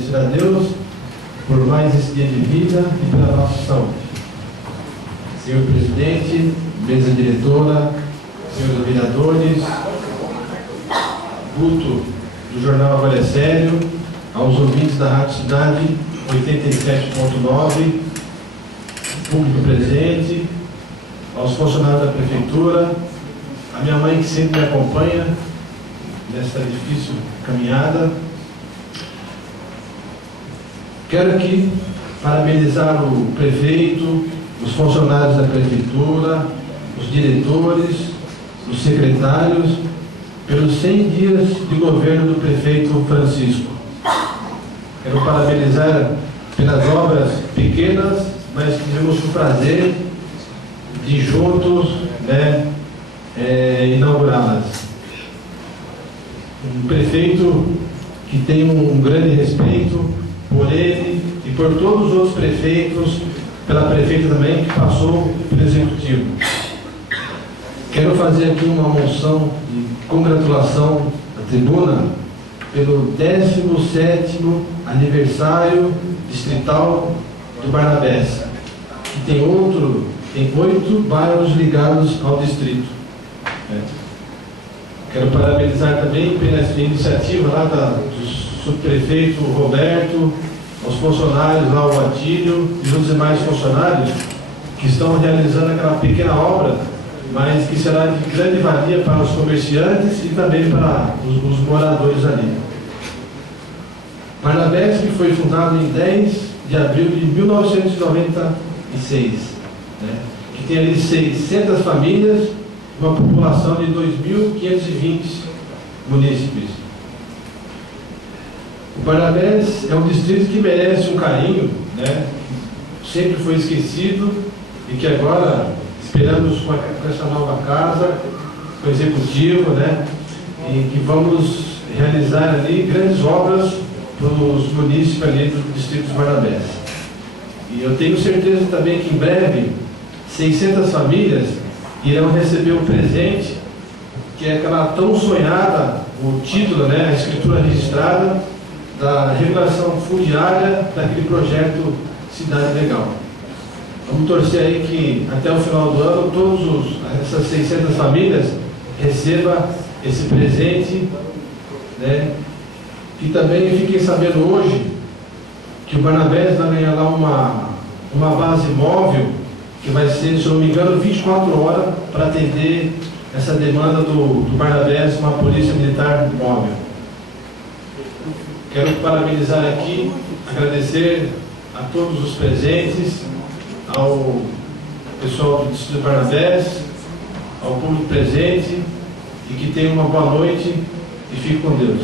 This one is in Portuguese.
agradecer a Deus por mais esse dia de vida e pela nossa saúde. Senhor presidente, mesa diretora, senhores vereadores, culto do Jornal Agora é Sério, aos ouvintes da Rádio Cidade 87.9, público presente, aos funcionários da Prefeitura, a minha mãe que sempre me acompanha nesta difícil caminhada. Quero aqui parabenizar o prefeito, os funcionários da Prefeitura, os diretores, os secretários, pelos 100 dias de governo do prefeito Francisco. Quero parabenizar pelas obras pequenas, mas que tivemos o prazer de juntos inaugurá-las. Um prefeito que tem um grande respeito por ele e por todos os outros prefeitos, pela prefeita também que passou pelo executivo. Quero fazer aqui uma moção de congratulação à tribuna pelo 17º aniversário distrital do Barnabés, que tem 8 bairros ligados ao distrito. Quero parabenizar também pela iniciativa lá do subprefeito Roberto, aos funcionários lá, o Atílio e os demais funcionários que estão realizando aquela pequena obra, mas que será de grande valia para os comerciantes e também para os moradores ali. Barnabés, que foi fundado em 10 de abril de 1996, que tem ali 600 famílias, uma população de 2.520 munícipes. O Barnabés é um distrito que merece um carinho, sempre foi esquecido e que agora esperamos com essa nova casa, com o executivo, e que vamos realizar ali grandes obras para os munícipes ali do distrito de Barnabés. E eu tenho certeza também que em breve 600 famílias irão receber um presente, que é aquela tão sonhada, o título, a escritura registrada da regulação fundiária daquele projeto Cidade Legal. Vamos torcer aí que até o final do ano todas essas 600 famílias recebam esse presente, E também fiquem sabendo hoje que o Barnabés vai ganhar lá uma base móvel que vai ser, se eu não me engano, 24 horas para atender essa demanda do Barnabés, uma polícia militar móvel. Quero parabenizar aqui, agradecer a todos os presentes, ao pessoal do Distrito de Barnabés, ao público presente, e que tenham uma boa noite e fique com Deus.